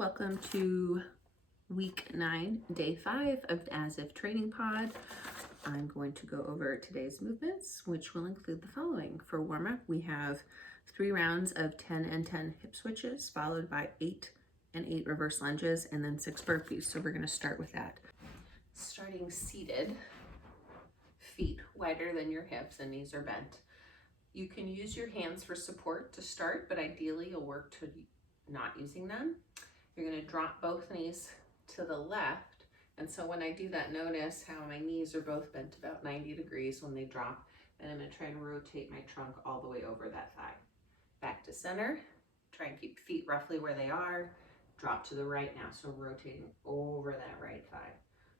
Welcome to week 9, day 5 of the As If Training Pod. I'm going to go over today's movements, which will include the following. For warm-up, we have 3 rounds of 10 and 10 hip switches, followed by 8 and 8 reverse lunges, and then 6 burpees. So we're going to start with that. Starting seated, feet wider than your hips and knees are bent. You can use your hands for support to start, but ideally you'll work to not using them. You're going to drop both knees to the left, and so when I do that, notice how my knees are both bent about 90 degrees when they drop, and I'm going to try and rotate my trunk all the way over that thigh. Back to center, try and keep feet roughly where they are, drop to the right now, so rotating over that right thigh.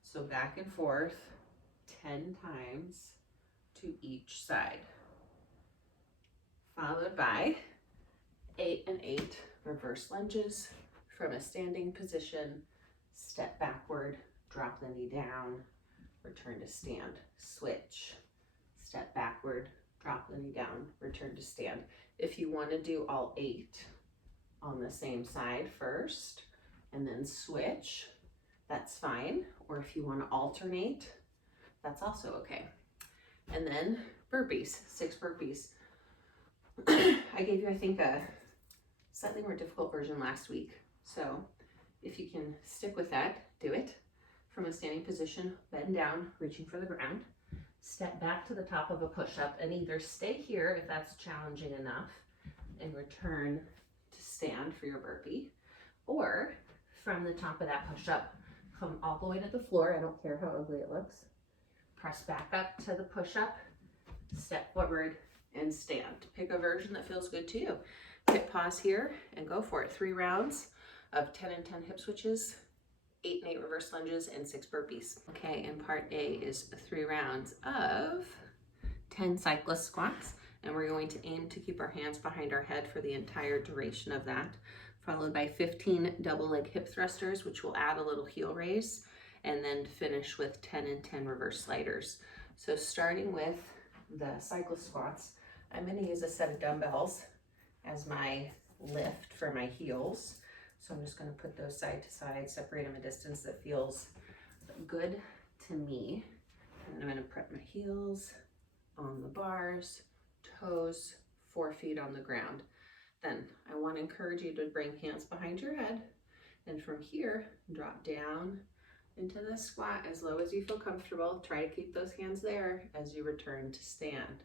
So back and forth 10 times to each side, followed by 8 and 8 reverse lunges. From a standing position, step backward, drop the knee down, return to stand, switch, step backward, drop the knee down, return to stand. If you want to do all 8 on the same side first and then switch, that's fine. Or if you want to alternate, that's also okay. And then burpees, 6 burpees. I gave you, I think, a slightly more difficult version last week. So if you can stick with that, do it. From a standing position, bend down, reaching for the ground. Step back to the top of a push-up and either stay here if that's challenging enough and return to stand for your burpee. Or from the top of that push-up, come all the way to the floor. I don't care how ugly it looks. Press back up to the push-up, step forward, and stand. Pick a version that feels good to you. Hit pause here and go for it. 3 rounds of 10 and 10 hip switches, 8 and 8 reverse lunges, and 6 burpees. Okay, and part A is 3 rounds of 10 cyclist squats, and we're going to aim to keep our hands behind our head for the entire duration of that, followed by 15 double leg hip thrusters, which will add a little heel raise, and then finish with 10 and 10 reverse sliders. So starting with the cyclist squats, I'm going to use a set of dumbbells as my lift for my heels. So I'm just going to put those side to side, separate them a distance that feels good to me. And then I'm going to prep my heels on the bars, toes, 4 feet on the ground. Then I want to encourage you to bring hands behind your head. And from here, drop down into the squat as low as you feel comfortable. Try to keep those hands there as you return to stand.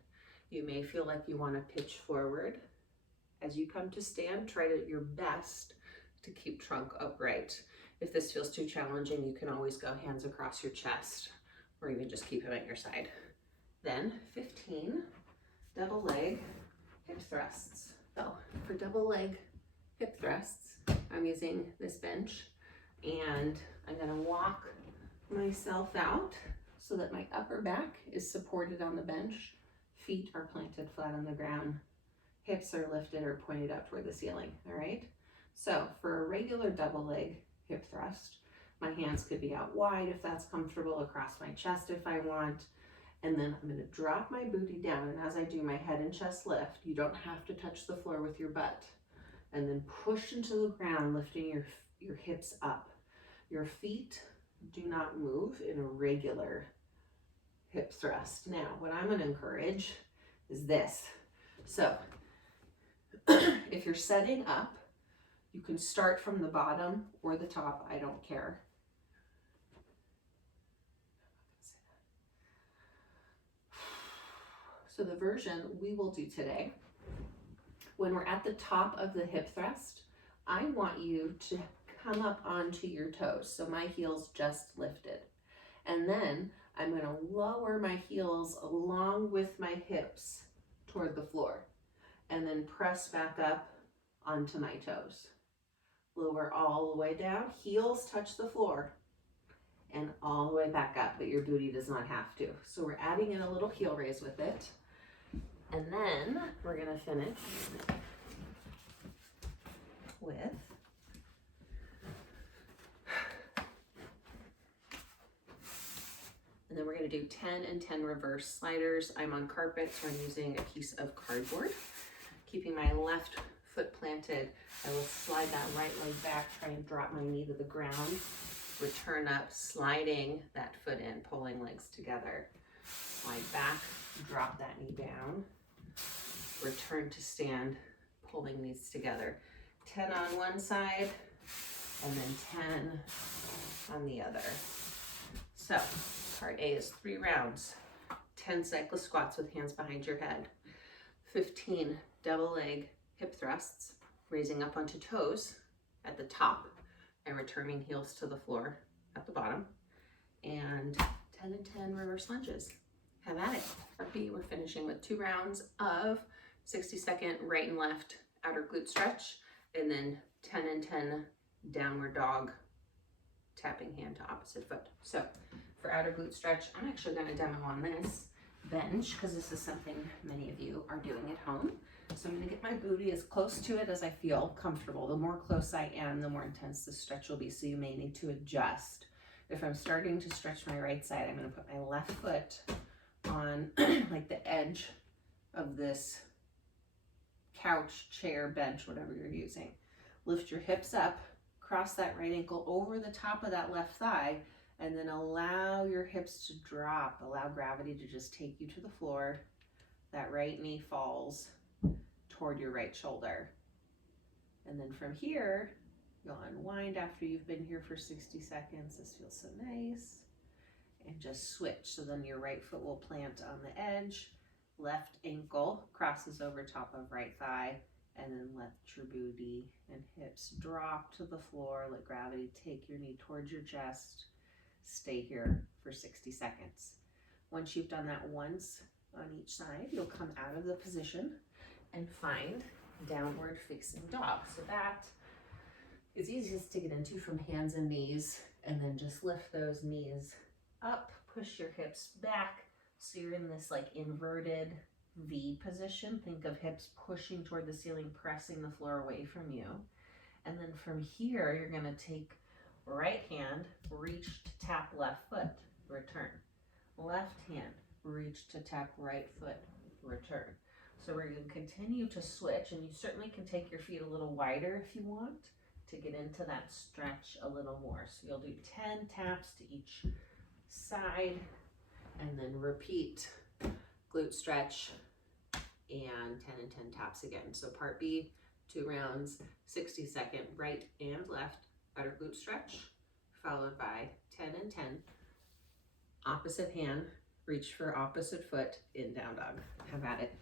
You may feel like you want to pitch forward. As you come to stand, try your best to keep trunk upright. If this feels too challenging, you can always go hands across your chest or even just keep them at your side. Then 15 double leg hip thrusts. So for double leg hip thrusts, I'm using this bench and I'm going to walk myself out so that my upper back is supported on the bench. Feet are planted flat on the ground. Hips are lifted or pointed up toward the ceiling, all right? So for a regular double leg hip thrust, my hands could be out wide if that's comfortable, across my chest if I want, and then I'm gonna drop my booty down, and as I do my head and chest lift, you don't have to touch the floor with your butt, and then push into the ground, lifting your hips up. Your feet do not move in a regular hip thrust. Now, what I'm gonna encourage is this. So, if you're setting up, you can start from the bottom or the top, I don't care. So the version we will do today, when we're at the top of the hip thrust, I want you to come up onto your toes. So my heels just lifted. And then I'm going to lower my heels along with my hips toward the floor and then press back up onto my toes. Lower all the way down, heels touch the floor and all the way back up, but your booty does not have to. So we're adding in a little heel raise with it. And then we're going to finish with and then we're going to do 10 and 10 reverse sliders. I'm on carpet, so I'm using a piece of cardboard. Keeping my left foot planted. I will slide that right leg back, try and drop my knee to the ground, return up, sliding that foot in, pulling legs together. Slide back, drop that knee down, return to stand, pulling these together. 10 on one side, and then 10 on the other. So, part A is 3 rounds. 10 cyclist squats with hands behind your head. 15 double leg hip thrusts, raising up onto toes at the top and returning heels to the floor at the bottom. And 10 and 10 reverse lunges. Have at it. Part B, we're finishing with 2 rounds of 60-second right and left outer glute stretch, and then 10 and 10 downward dog, tapping hand to opposite foot. So for outer glute stretch, I'm actually going to demo on this bench because this is something many of you are doing at home. So I'm going to get my booty as close to it as I feel comfortable. The more close I am, the more intense the stretch will be, so you may need to adjust. If I'm starting to stretch my right side, I'm going to put my left foot on like the edge of this couch, chair, bench, whatever you're using. Lift your hips up, cross that right ankle over the top of that left thigh, and then allow your hips to drop. Allow gravity to just take you to the floor. That right knee falls toward your right shoulder. And then from here, you'll unwind after you've been here for 60 seconds. This feels so nice. And just switch. So then your right foot will plant on the edge. Left ankle crosses over top of right thigh, and then let your booty and hips drop to the floor. Let gravity take your knee towards your chest. Stay here for 60 seconds. Once you've done that once on each side, you'll come out of the position and find downward facing dog. So that is easiest to get into from hands and knees, and then just lift those knees up, push your hips back. So you're in this like inverted V position. Think of hips pushing toward the ceiling, pressing the floor away from you. And then from here, you're gonna take right hand, reach to tap left foot, return. Left hand, reach to tap right foot, return. So we're gonna continue to switch, and you certainly can take your feet a little wider if you want to get into that stretch a little more. So you'll do 10 taps to each side, and then repeat glute stretch and 10 and 10 taps again. So part B, 2 rounds, 60-second right and left outer glute stretch, followed by 10 and 10 opposite hand, reach for opposite foot in down dog. Have at it.